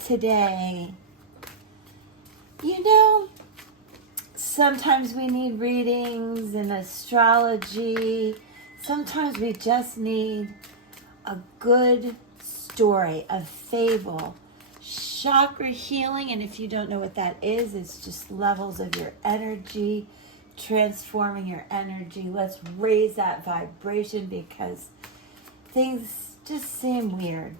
today. You know, sometimes we need readings and astrology. Sometimes we just need a good story, a fable. Chakra healing, and if you don't know what that is, it's just levels of your energy, transforming your energy. Let's raise that vibration because things just seem weird.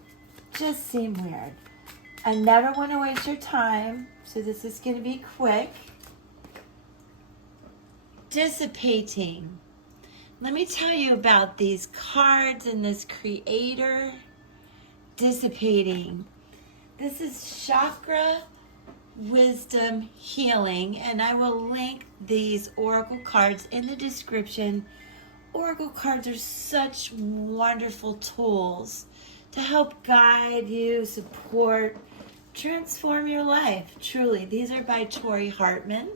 I never want to waste your time, so this is going to be quick. Dissipating. Let me tell you about these cards and this creator. Dissipating. This is Chakra Wisdom Healing, and I will link these oracle cards in the description. Oracle cards are such wonderful tools to help guide you, support, transform your life. Truly, these are by Tori Hartman.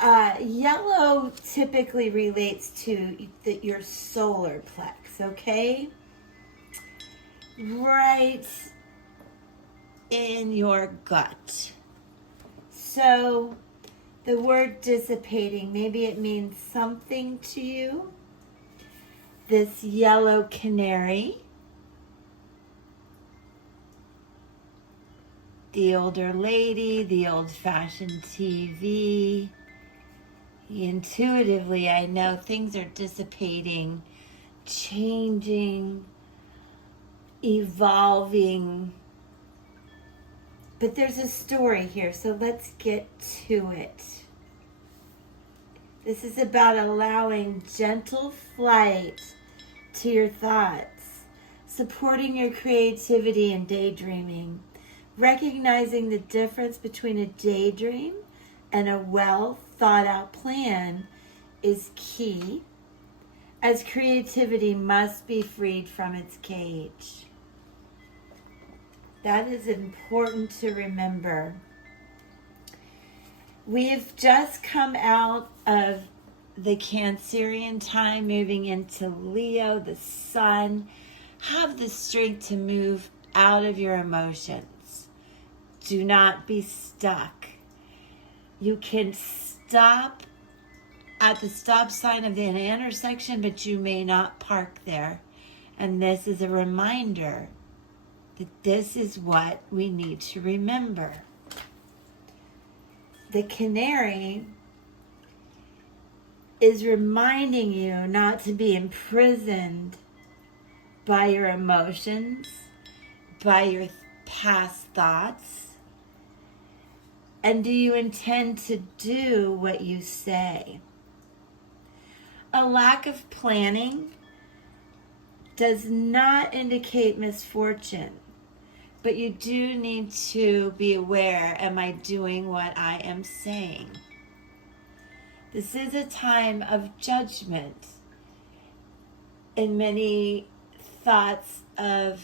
Yellow typically relates to your solar plex, okay? Right in your gut. So the word dissipating, maybe it means something to you. This yellow canary, the older lady, the old-fashioned TV. Intuitively, I know things are dissipating, changing, evolving. But there's a story here, so let's get to it. This is about allowing gentle flight to your thoughts, supporting your creativity and daydreaming, recognizing the difference between a daydream and a well thought out plan is key, as creativity must be freed from its cage. That is important to remember. We have just come out of the Cancerian time, moving into Leo, the sun. Have the strength to move out of your emotions. Do not be stuck. You can stop at the stop sign of the intersection, but you may not park there. And this is a reminder that this is what we need to remember. The canary is reminding you not to be imprisoned by your emotions, by your past thoughts. And do you intend to do what you say? A lack of planning does not indicate misfortune, but you do need to be aware, am I doing what I am saying? This is a time of judgment in many thoughts of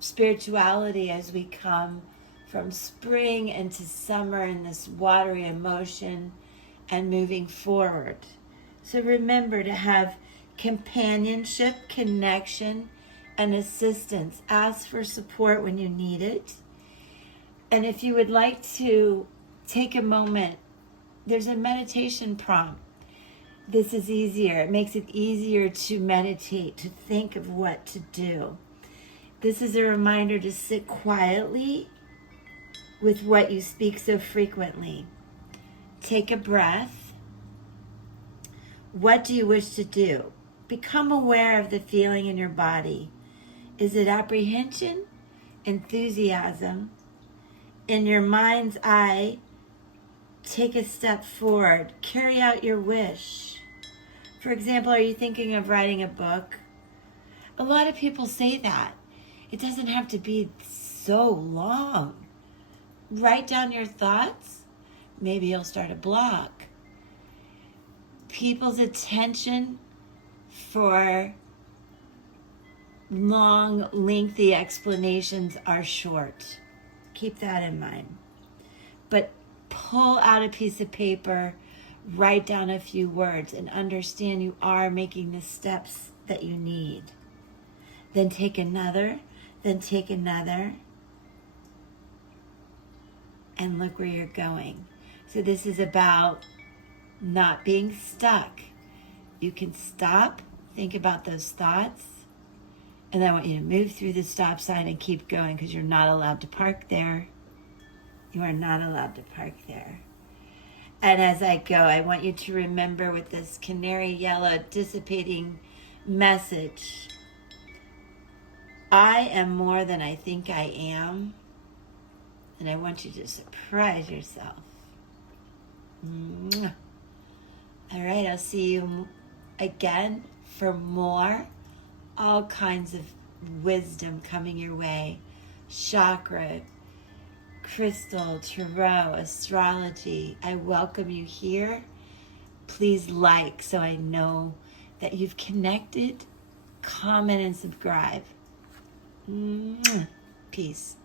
spirituality as we come from spring into summer in this watery emotion and moving forward. So remember to have companionship, connection, and assistance. Ask for support when you need it. And if you would like to take a moment, there's a meditation prompt. This is easier. It makes it easier to meditate, to think of what to do. This is a reminder to sit quietly with what you speak so frequently. Take a breath. What do you wish to do? Become aware of the feeling in your body. Is it apprehension, enthusiasm? In your mind's eye, take a step forward. Carry out your wish. For example, are you thinking of writing a book? A lot of people say that. It doesn't have to be so long. Write down your thoughts. Maybe you'll start a blog. People's attention for long, lengthy explanations are short. Keep that in mind. But pull out a piece of paper, write down a few words, and understand you are making the steps that you need. Then take another, then take another. and look where you're going. So this is about not being stuck. You can stop, think about those thoughts, and then I want you to move through the stop sign and keep going, because you're not allowed to park there. You are not allowed to park there. And as I go, I want you to remember with this canary yellow dissipating message, I am more than I think I am. And I want you to surprise yourself. Mwah. All right, I'll see you again for more. All kinds of wisdom coming your way. Chakra, crystal, tarot, astrology. I welcome you here. Please like so I know that you've connected. Comment and subscribe. Peace.